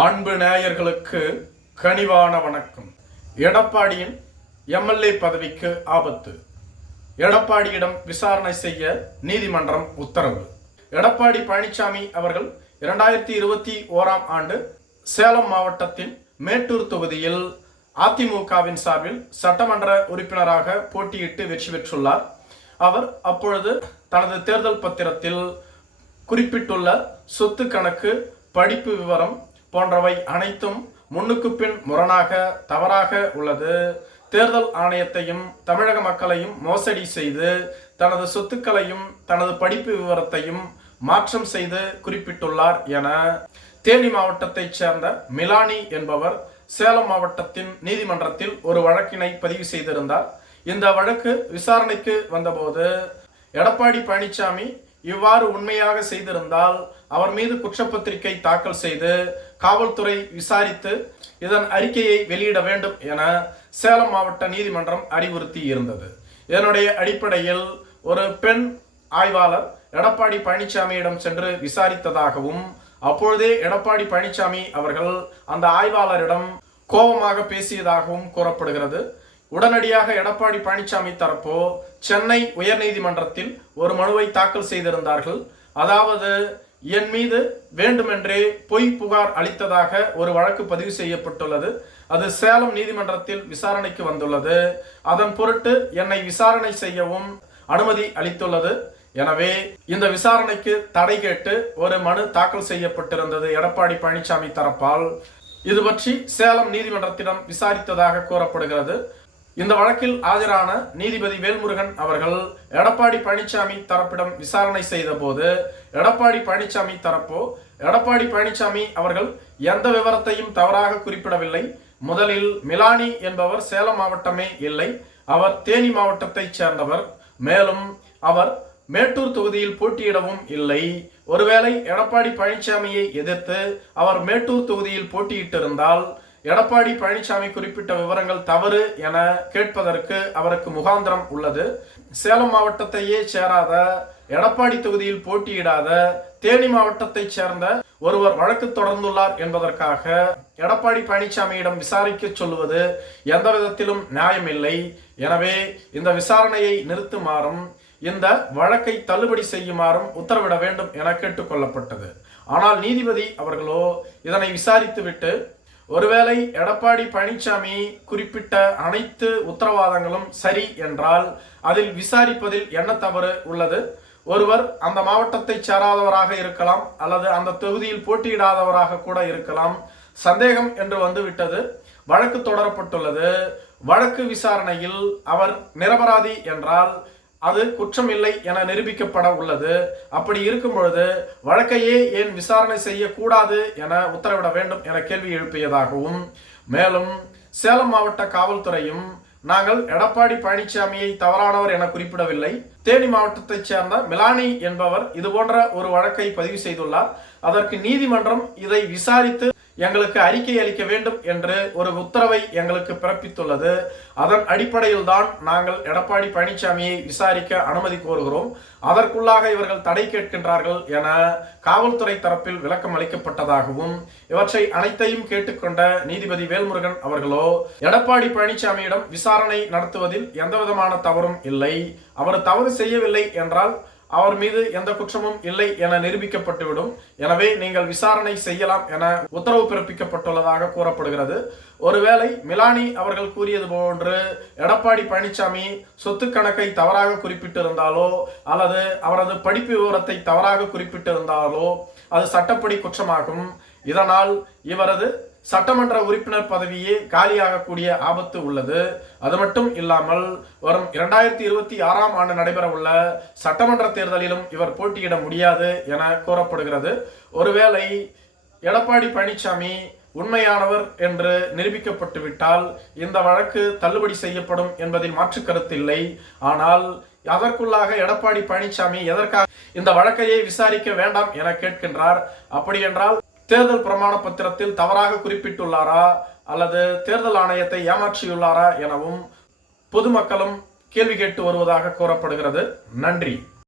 அன்பு நேயர்களுக்கு கனிவான வணக்கம். எடப்பாடியின் எம்எல்ஏ பதவிக்கு ஆபத்து. எடப்பாடியிடம் விசாரணை செய்ய நீதிமன்றம் உத்தரவு. எடப்பாடி பழனிசாமி அவர்கள் இரண்டாயிரத்தி இருபத்தி ஓராம் ஆண்டு சேலம் மாவட்டத்தின் மேட்டூர் தொகுதியில் அதிமுகவின் சார்பில் சட்டமன்ற உறுப்பினராக போட்டியிட்டு வெற்றி பெற்றுள்ளார். அவர் அப்பொழுது தனது தேர்தல் பத்திரத்தில் குறிப்பிட்டுள்ள சொத்து கணக்கு படிப்பு விவரம் போன்றவை அனைத்தும் முன்னுக்கு பின் முரணாக தவறாக உள்ளது. தேர்தல் ஆணையத்தையும் தமிழக மக்களையும் மோசடி செய்து தனது சொத்துக்களையும் தனது படிப்பு விவரத்தையும் மாற்றம் செய்து குறிப்பிட்டுள்ளார் என தேனி மாவட்டத்தைச் சேர்ந்த மிலானி என்பவர் சேலம் மாவட்டத்தின் நீதிமன்றத்தில் ஒரு வழக்கினை பதிவு செய்திருந்தார். இந்த வழக்கு விசாரணைக்கு வந்தபோது எடப்பாடி பழனிசாமி இவ்வாறு உண்மையாக செய்திருந்தால் அவர் மீது குற்றப்பத்திரிகை தாக்கல் செய்து காவல்துறை விசாரித்து இதன் அறிக்கையை வெளியிட வேண்டும் என சேலம் மாவட்ட நீதிமன்றம் அறிவுறுத்தி இருந்தது. இதனுடைய அடிப்படையில் ஒரு பெண் ஆய்வாளர் எடப்பாடி பழனிசாமியிடம் சென்று விசாரித்ததாகவும் அப்பொழுதே எடப்பாடி பழனிசாமி அவர்கள் அந்த ஆய்வாளரிடம் கோபமாக பேசியதாகவும் கூறப்படுகிறது. உடனடியாக எடப்பாடி பழனிசாமி தரப்போ சென்னை உயர்நீதிமன்றத்தில் ஒரு மனுவை தாக்கல் செய்திருந்தார்கள். அதாவது என் மீது வேண்டுமென்றே பொய் புகார் அளித்ததாக ஒரு வழக்கு பதிவு செய்யப்பட்டுள்ளது. அது சேலம் நீதிமன்றத்தில் விசாரணைக்கு வந்துள்ளது. அதன் பொருட்டு என்னை விசாரணை செய்யவும் அனுமதி அளித்துள்ளது. எனவே இந்த விசாரணைக்கு தடை கேட்டு ஒரு மனு தாக்கல் செய்யப்பட்டிருந்தது எடப்பாடி பழனிசாமி தரப்பால். இது பற்றி சேலம் நீதிமன்றத்திடம் விசாரித்ததாக கூறப்படுகிறது. இந்த வழக்கில் ஆஜரான நீதிபதி வேல்முருகன் அவர்கள் எடப்பாடி பழனிசாமி தரப்பிடம் விசாரணை செய்த போது எடப்பாடி பழனிசாமி தரப்போ எடப்பாடி பழனிசாமி அவர்கள் எந்த விவரத்தையும் தவறாக குறிப்பிடவில்லை. முதலில் மிலானி என்பவர் சேலம் மாவட்டமே இல்லை. அவர் தேனி மாவட்டத்தைச் சேர்ந்தவர். மேலும் அவர் மேட்டூர் தொகுதியில் போட்டியிடவும் இல்லை. ஒருவேளை எடப்பாடி பழனிசாமியை எதிர்த்து அவர் மேட்டூர் தொகுதியில் போட்டியிட்டிருந்தால் எடப்பாடி பழனிசாமி குறிப்பிட்ட விவரங்கள் தவறு என கேட்பதற்கு அவருக்கு முகாந்திரம் உள்ளது. சேலம் மாவட்டத்தையே சேராத எடப்பாடி தொகுதியில் போட்டியிடாத தேனி மாவட்டத்தைச் சேர்ந்த ஒருவர் வழக்கு தொடர்ந்துள்ளார் என்பதற்காக எடப்பாடி பழனிசாமியிடம் விசாரிக்க சொல்லுவது எந்த விதத்திலும் நியாயமில்லை. எனவே இந்த விசாரணையை நிறுத்துமாறும் இந்த வழக்கை தள்ளுபடி செய்யுமாறும் உத்தரவிட வேண்டும் என கேட்டுக்கொள்ளப்பட்டது ஆனால் நீதிபதி அவர்களோ இதனை விசாரித்துவிட்டு ஒருவேளை எடப்பாடி பழனிசாமி குறிப்பிட்ட அனைத்து உத்தரவாதங்களும் சரி என்றால் அதில் விசாரிப்பதில் என்ன தவறு உள்ளது? ஒருவர் அந்த மாவட்டத்தை சேராதவராக இருக்கலாம் அல்லது அந்த தொகுதியில் போட்டியிடாதவராக கூட இருக்கலாம். சந்தேகம் என்று வந்துவிட்டது. வழக்கு தொடரப்பட்டுள்ளது. வழக்கு விசாரணையில் அவர் நிரபராதி என்றால் அது குற்றம் இல்லை என நிரூபிக்கப்பட உள்ளது. அப்படி இருக்கும் பொழுது வழக்கையே ஏன் விசாரணை செய்யக்கூடாது என உத்தரவிட வேண்டும் என கேள்வி எழுப்பியதாகவும் மேலும் சேலம் மாவட்ட காவல்துறையும் நாங்கள் எடப்பாடி பழனிசாமியை தவறானவர் என குறிப்பிடவில்லை. தேனி மாவட்டத்தைச் சேர்ந்த மிலானி என்பவர் இது போன்ற ஒரு வழக்கை பதிவு செய்துள்ளார். அதற்கு நீதிமன்றம் இதை விசாரித்து எங்களுக்கு அறிக்கை அளிக்க வேண்டும் என்று ஒரு உத்தரவை எங்களுக்கு பிறப்பித்துள்ளது. அதன் அடிப்படையில் தான் நாங்கள் எடப்பாடி பழனிசாமியை விசாரிக்க அனுமதி கோருகிறோம். அதற்குள்ளாக இவர்கள் தடை கேட்கின்றார்கள் என காவல்துறை தரப்பில் விளக்கம் அளிக்கப்பட்டதாகவும் இவற்றை அனைத்தையும் கேட்டுக்கொண்ட நீதிபதி வேல்முருகன் அவர்களோ எடப்பாடி பழனிசாமியிடம் விசாரணை நடத்துவதில் எந்தவிதமான தவறும் இல்லை. அவர் தவறு செய்யவில்லை என்றால் அவர் மீது எந்த குற்றமும் இல்லை என நிரூபிக்கப்பட்டுவிடும். எனவே நீங்கள் விசாரணை செய்யலாம் என உத்தரவு பிறப்பிக்கப்பட்டுள்ளதாக கூறப்படுகிறது. ஒருவேளை மிலானி அவர்கள் கூறியது போன்று எடப்பாடி பழனிசாமி சொத்து கணக்கை தவறாக குறிப்பிட்டிருந்தாலோ அல்லது அவரது படிப்பு விவரத்தை தவறாக குறிப்பிட்டிருந்தாலோ அது சட்டப்படி குற்றமாகும். இதனால் இவரது சட்டமன்ற உறுப்பினர் பதவியே காலியாகக்கூடிய ஆபத்து உள்ளது. அது மட்டும் இல்லாமல் வரும் இரண்டாயிரத்தி இருபத்தி ஆறாம் ஆண்டு நடைபெறவுள்ள சட்டமன்ற தேர்தலிலும் இவர் போட்டியிட முடியாது என கூறப்படுகிறது. ஒருவேளை எடப்பாடி பழனிசாமி உண்மையானவர் என்று நிரூபிக்கப்பட்டு விட்டால் இந்த வழக்கு தள்ளுபடி செய்யப்படும் என்பதில் மாற்று கருத்தில்லை ஆனால் அதற்குள்ளாக எடப்பாடி பழனிசாமி எதற்காக இந்த வழக்கையை விசாரிக்க வேண்டாம் என கேட்கின்றார். அப்படி என்றால் தேர்தல் பிரமாண பத்திரத்தில் தவறாக குறிப்பிட்டுள்ளாரா அல்லது தேர்தல் ஆணையத்தை ஏமாற்றியுள்ளாரா எனவும் பொதுமக்களும் கேள்வி கேட்டு வருவதாக கூறப்படுகிறது. நன்றி.